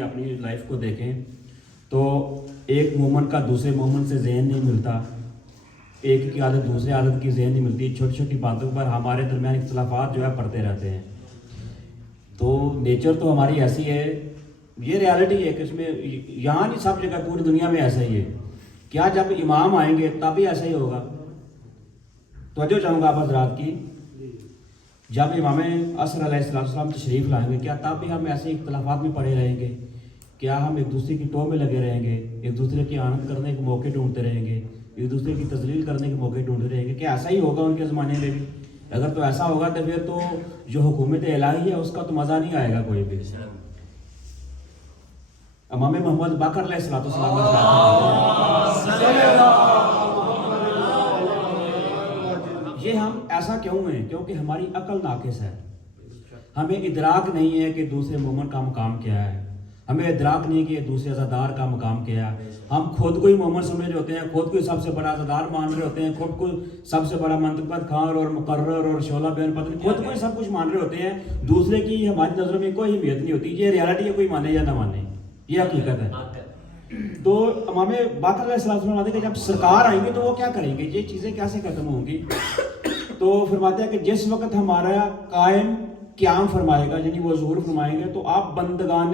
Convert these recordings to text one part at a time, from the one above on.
اپنی لائف کو دیکھیں تو ایک مومن کا دوسرے مومن سے ذہن نہیں ملتا، ایک کی عادت دوسرے عادت کی ذہن نہیں ملتی، چھوٹی چھوٹی باتوں پر ہمارے درمیان اختلافات جو ہے پڑتے رہتے ہیں۔ تو نیچر تو ہماری ایسی ہے، یہ ریالٹی ہے کہ اس میں یہاں نہیں سب جگہ پوری دنیا میں ایسا ہی ہے۔ کیا جب امام آئیں گے تب بھی ایسا ہی ہوگا؟ توجہ چاہوں گا آپ حضرات کی، جب امام عصر علیہ السلام تشریف لائیں گے کیا تب بھی ہم ایسے اختلافات میں پڑے رہیں گے؟ کیا ہم ایک دوسرے کی ٹو میں لگے رہیں گے، ایک دوسرے کی آنت کرنے کے موقع ڈھونڈتے رہیں گے، ایک دوسرے کی تذلیل کرنے کے موقع ڈھونڈتے رہیں گے؟ کیا ایسا ہی ہوگا ان کے زمانے میں بھی؟ اگر تو ایسا ہوگا تو پھر تو جو حکومت الہی ہے اس کا تو مزہ نہیں آئے گا کوئی بھی۔ امام محمد باقر علیہ السلام یہ ہم ایسا کیوں ہیں؟ کیونکہ ہماری عقل ناقص ہے، ہمیں ادراک نہیں ہے کہ دوسرے مومن کا مقام کیا ہے، ہمیں ادراک نہیں کہ دوسرے عزادار کا مقام کیا ہے۔ ہم خود کو ہی مومن سمجھ رہے ہوتے ہیں، خود کو سب سے بڑا عزادار مان رہے ہوتے ہیں، خود کو سب سے بڑا منطقت خان اور مقرر اور شعلہ بیان پتن، خود کو ہی سب کچھ مان رہے ہوتے ہیں، دوسرے کی ہماری نظروں میں کوئی اہمیت نہیں ہوتی۔ یہ ریالٹی ہے، کوئی مانے یا نہ مانے، یہ حقیقت ہے۔ تو امام باقر علیہ السلام فرماتے ہیں کہ جب سرکار آئیں گے تو وہ کیا کریں گے، یہ چیزیں کیسے ختم ہوں گی؟ تو فرماتے ہیں کہ جس وقت ہمارا قائم قیام فرمائے گا، یعنی وہ ظہور فرمائیں گے، تو آپ بندگان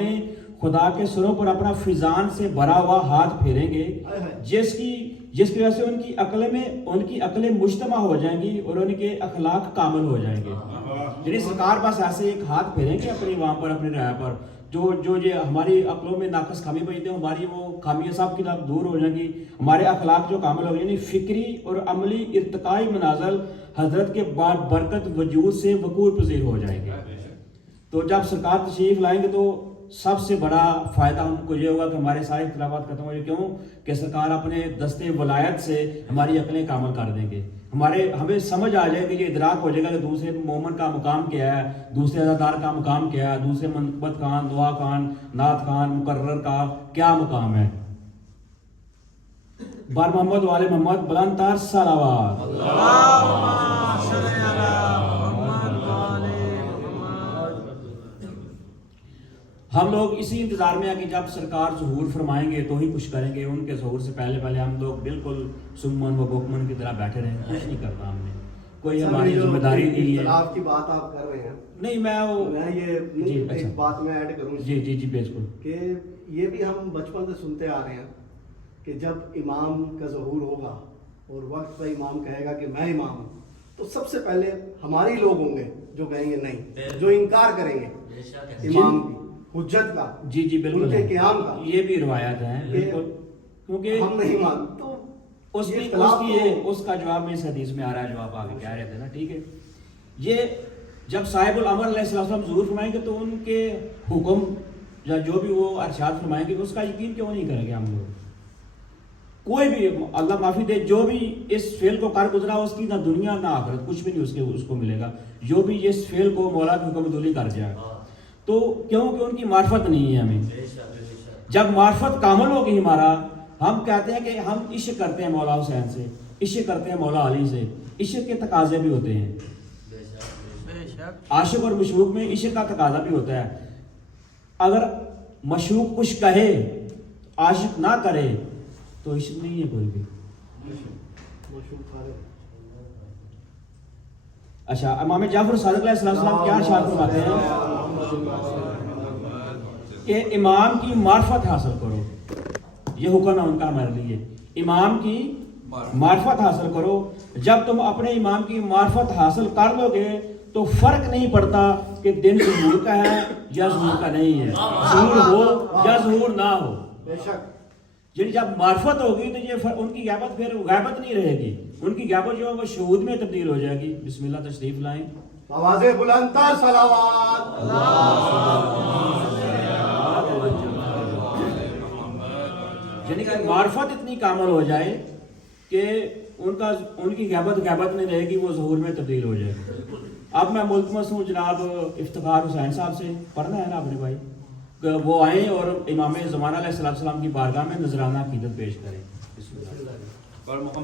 خدا کے سروں پر اپنا فیضان سے بھرا ہوا ہاتھ پھیریں گے، جس کی وجہ سے ان کی عقلیں مجتمع ہو جائیں گی اور ان کے اخلاق کامل ہو جائیں گے۔ یعنی سرکار بس ایسے ایک ہاتھ پھیریں گے اپنی وہاں پر، اپنی رائے پر، جو یہ ہماری عقلوں میں ناقص خامی پڑی تھی ہماری وہ خامیاں سب کی دور ہو جائیں گی، ہمارے اخلاق جو کامل ہو گئے، یعنی فکری اور عملی ارتقائی منازل حضرت کے بعد برکت وجود سے وقوع پذیر ہو جائیں گے۔ تو جب سرکار تشریف لائیں گے تو سب سے بڑا فائدہ ہم کو یہ ہوگا کہ ہمارے سارے اختلافات ختم ہو جائیں۔ کیوں کہ سرکار اپنے دستے ولایت سے ہماری عقلیں کامل کر دیں گے، ہمیں سمجھ آ جائے گا، یہ ادراک ہو جائے گا کہ دوسرے مومن کا مقام کیا ہے، دوسرے عزادار کا مقام کیا ہے، دوسرے منقبت خان، دعا خان، نعت خان، مقرر کا کیا مقام ہے۔ بار محمد وآل محمد بلند تر صلوات۔ ہم لوگ اسی انتظار میں ہیں کہ جب سرکار ظہور فرمائیں گے تو ہی کچھ کریں گے، ان کے ظہور سے پہلے ہم لوگ بالکل سمن و بکمن کی طرح بیٹھے رہیں، کچھ نہیں کرنا ہم نے، کوئی ہماری ذمہ داری نہیں ہے۔ اختلاف کی بات آپ کر رہے ہیں، نہیں میں یہ ایک بات میں ایڈ کروں جی بالکل، کہ یہ بھی ہم بچپن سے سنتے آ رہے ہیں کہ جب امام کا ظہور ہوگا اور وقت پہ امام کہے گا کہ میں امام ہوں، تو سب سے پہلے ہمارے لوگ ہوں گے جو کہیں گے نہیں، جو انکار کریں گے امام کی حجت کا، جی بالکل، ان کے قیام کا۔ یہ بھی روایات ہیں بالکل، کیونکہ ہم نہیں مان تو اس کا جواب میں اس حدیث میں آ رہا ہے، جو آپ آگے کہہ رہے تھے نا، ٹھیک ہے۔ یہ جب صاحب الامر علیہ السلام ظہور فرمائیں گے تو ان کے حکم یا جو بھی وہ ارشاد فرمائیں گے اس کا یقین کیوں نہیں کریں گے ہم لوگ؟ کوئی بھی اللہ معافی دے جو بھی اس فعل کو کر گزرا اس کی نہ دنیا نہ آخرت کچھ بھی نہیں اس کو ملے گا، جو بھی اس فعل کو مولا کی حکم دولی کر جائے، تو کیونکہ ان کی معرفت نہیں ہے ہمیں۔ جب معرفت کامل ہوگی ہمارا، ہم کہتے ہیں کہ ہم عشق کرتے ہیں مولا حسین سے، عشق کرتے ہیں مولا علی سے، عشق کے تقاضے بھی ہوتے ہیں، عاشق اور مشوق میں عشق کا تقاضا بھی ہوتا ہے۔ اگر مشوق کچھ کہے عاشق نہ کرے تو عشق نہیں ہے کوئی بھی۔ اچھا، امام جعفر صادق علیہ السلام کیا ارشاد فرماتے ہیں کہ امام کی معرفت حاصل کرو، یہ حکم ہے ان کا ہمارے لیے، امام کی معرفت حاصل کرو۔ جب تم اپنے امام کی معرفت حاصل کر لو گے تو فرق نہیں پڑتا کہ دن ظہور کا ہے یا ظہور کا نہیں ہے، ظہور ہو یا ظہور نہ ہو۔ یعنی جب معرفت ہوگی تو یہ ان کی غیبت پھر غیبت نہیں رہے گی، ان کی غیبت جو ہے وہ شہود میں تبدیل ہو جائے گی۔ بسم اللہ تشریف لائیں، آواز بلند تر صلوات۔ یعنی کہ معرفت اتنی کامل ہو جائے کہ ان کی غیبت نہیں رہے گی، وہ ظہور میں تبدیل ہو جائے گی۔ اب میں ملتمس ہوں جناب افتخار حسین صاحب سے، پڑھنا ہے نا اپنے بھائی، کہ وہ آئیں اور امام زمانہ علیہ السلام کی بارگاہ میں نذرانہ عقیدت پیش کریں۔